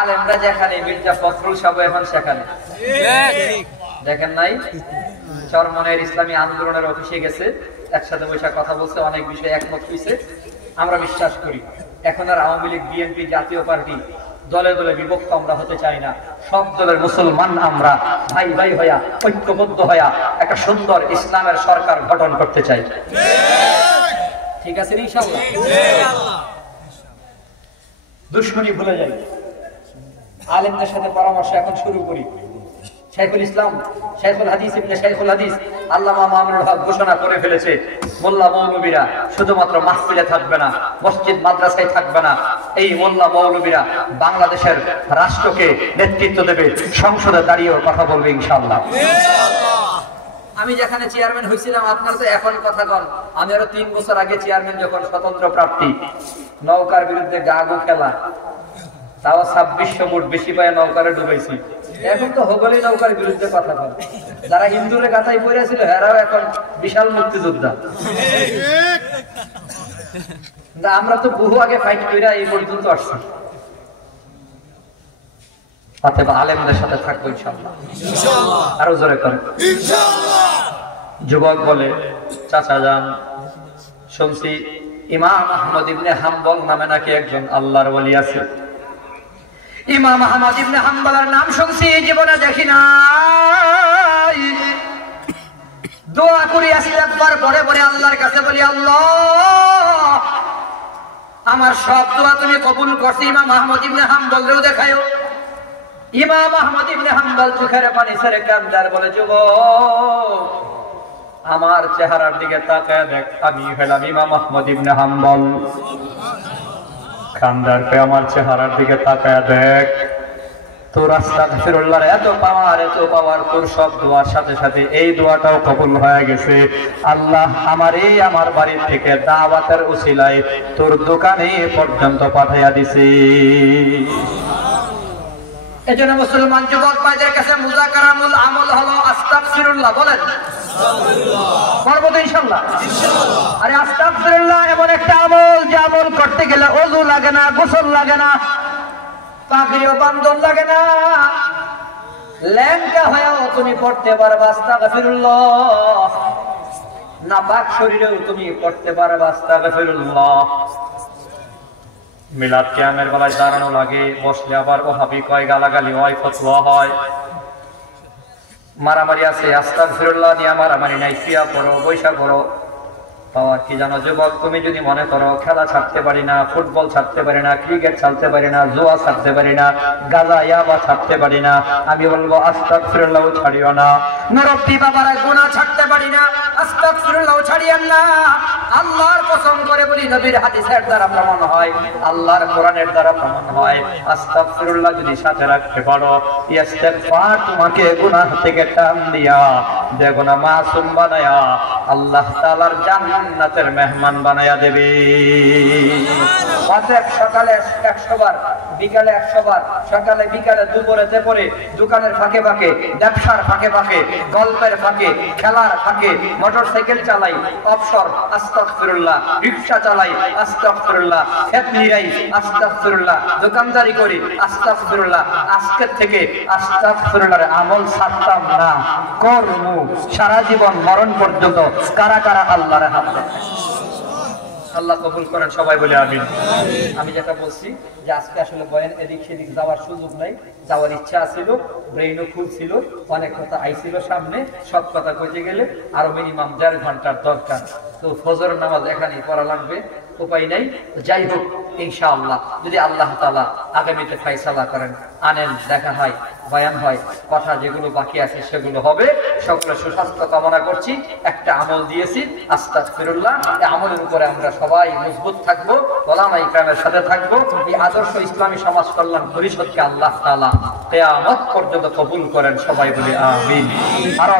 আলেমরা যেখানে, মির্জা ফখরুল সাহেব এখন সেখানে। দেখেন নাই, চরমনের ইসলামী আন্দোলনের অফিসে গেছে, একসাথে বসে কথা বলছে, অনেক বিষয়ে একমত হয়েছে। আমরা বিশ্বাস করি এখন আর আওয়ামী লীগ, বিএনপি, জাতীয় পার্টি দলে দলে বিভক্ত আমরা হতে চাই না। সব দলের মুসলমান আমরা ভাই ভাই হইয়া, ঐক্যবদ্ধ হইয়া একটা সুন্দর ইসলামের সরকার গঠন করতে চাই। ঠিক আছে ইনশাআল্লাহ? দুশ্মনী ভুলে যাই, আলেমদের সাথে পরামর্শ এখন শুরু করি। শাইখুল ইসলাম, শাইখুল হাদিস ইবনে শাইখুল হাদিস আল্লামা মামুনুল হক ঘোষণা করে ফেলেছে, মোল্লা মৌলবীরা শুধুমাত্র মাহফিলে থাকবে না, মসজিদ মাদ্রাসায় থাকবে না। এই মোল্লা মৌলবীরা বাংলাদেশের রাষ্ট্রকে নেতৃত্ব দেবে, সংসদে দাঁড়িয়েও কথা বলবে ইনশাআল্লাহ। আমি যেখানে চেয়ারম্যান হয়েছিলাম, আপনার তো এখন কথা কন, আমি আরো 3 বছর আগে চেয়ারম্যান যখন স্বতন্ত্র প্রার্থী, নৌকার বিরুদ্ধে গাগো খেলা, তাও 2600 ভোট বেশি পায় নৌকারে ডুবাইছি। এখন তো হগলি নৌকার বিরুদ্ধে কথা বলে, যারা হিন্দুরে গাথায় পড়েছিল এরাও এখন বিশাল মুক্তিযোদ্ধা। আমরা তো বহু আগে ফাইট করে এই পর্যন্ত আসছি। অতএব আলেমদের সাথে থাকবো ইনশাআল্লাহ। আরো জোরে করে ইনশাআল্লাহ। যুবক বলে, চাচা যান, শুনছি ইমাম আহমদ ইবনে হাম্বল নামে নাকি একজন আল্লাহর ওলি আছে। ইমাম আহমদ ইবনে হাম্বলের নাম শুনছি, জীবনে দেখি নাই। দোয়া করি আসি একবার, পরে পরে আল্লাহর কাছে বলি, আল্লাহ আমার সব দোয়া তুমি কবুল করছি, ইমাম আহমদ ইবনে হাম্বলরেও দেখায়ো। ইমাম আহমদ ইবনে হাম্বল চোখের পানি ছেড়ে কান্দার বলে, যুবক আমার চেহারার দিকে তাকায় দেখ, আমি হলাম ইমাম আহমদ ইবনে হাম্বল। কান্দারকে আমার চেহারার দিকে তাকায় দেখ, তোর আস্তাগফিরুল্লাহর এত পাওয়ার, তোর সব দোয়ার সাথে সাথে এই দোয়াটাও কবুল হয়ে গেছে। আল্লাহ আমার বাড়ির থেকে দাওয়াতের উসিলায় তোর দোকানে পর্যন্ত পাঠাইয়া দিছে। এজন্য মুসলমান যুবক ভাইদের কাছে মুযাকারামুল আমল হলো আস্তাগফিরুল্লাহ। বলেন ইনশাআল্লাহ। আরে আস্তাগফিরুল্লাহ এমন একটা আমল, যে আমল করতে গেলে ওযু লাগে না, গোসল লাগে না, পাগড়িও বান্ধন লাগে না, ল্যাংটা হয়েও তুমি পড়তে পারবা আস্তাগফিরুল্লাহ, নাপাক শরীরেও তুমি পড়তে পারবা আস্তাগফিরুল্লাহ। মিলাদ কিয়ামের বেলায় দাঁড়ানো লাগে, বসলে আবার ওহাবি কয়, গালাগালি হয়, ফতোয়া হয়, মারামারি আছে। আস্তাগফিরুল্লাহ নিয়ে মারামারি নাই, শুয়া পড়ো, বৈশা পড়ো। পাওয়ার কি জানো যুবক, তুমি যদি মনে করো খেলা ছাড়তে পারি না, ফুটবল ছাড়তে পারি না, ক্রিকেট ছাড়তে পারি না, জুয়া ছাড়তে পারি না, গাঁজা ইয়াবা ছাড়তে পারি না, আমি বলবো আস্তাগফিরুল্লাহ ছাড়িও না। মুরব্বি বাবারা গুনাহ ছাড়তে পারি না, আস্তাগফিরুল্লাহ ছাড়িয়েন না। আল্লাহর কসম করে বলি, নবীর হাদিসের দ্বারা প্রমাণ হয়, আল্লাহর কোরআনের দ্বারা প্রমাণ হয়, আস্তাগফিরুল্লাহ যদি সাথে রাখতে পারো, ইস্তেগফার তোমাকে গুনাহ থেকে টান দিয়া বেগুনাহ মাসুম বানায়া আল্লাহ তাআলার জান্নাতের মেহমান বানায়া দেবে। সকালে 100 বার, বিকালে 100 বার, সকালে বিকালে দুপুরে তেপরে, দোকানের ফাঁকে ফাঁকে, ব্যবসার ফাঁকে ফাঁকে, গল্পের ফাঁকে, খেলার ফাঁকে, মোটরসাইকেল চালাই, অবসর আস্তাগফিরুল্লাহ, রিকশা চালাই আস্তাগফিরুল্লাহ, খেত নিরাই আস্তাগফিরুল্লাহ, দোকানদারি করি আস্তাগফিরুল্লাহ। আজকের থেকে আস্তাগফিরুল্লাহর আমল ছাড়তাম না, করব সারা জীবন মরণ পর্যন্ত। কারা কারা আল্লাহর হাত ধরে? আল্লাহ কবুল করেন, সবাই বলে আমিন। আমি যেটা বলছি যে আজকে আসলে বয়ান এদিক সেদিক যাওয়ার সুযোগ নাই, যাওয়ার ইচ্ছা ছিল, ব্রেইনও ফুল ছিল, অনেক কথা আইছিল সামনে, সব কথা কইতে গেলে আরো মিনিমাম 1.5 ঘন্টার দরকার। তো ফজরের নামাজ এখানেই পড়া লাগবে, উপায় নাই। যাই হোক, ইনশাআল্লাহ যদি আল্লাহ তাআলা আগামীতে ফায়সালা করেন, আনেন, দেখা হয়, বয়ান হয়, কথা যেগুলো বাকি আছে সেগুলো হবে। সকলের সুস্বাস্থ্য কামনা করছি। একটা আমল দিয়েছি আস্তাগফিরুল্লাহ, এই আমলের উপরে আমরা সবাই মজবুত থাকবো, ওলামা ইকরামের সাথে থাকবো। এই আদর্শ ইসলামী সমাজ কল্যাণ পরিষদকে আল্লাহ তাআলা কিয়ামত পর্যন্ত কবুল করেন, সবাই বলি আমিন। আর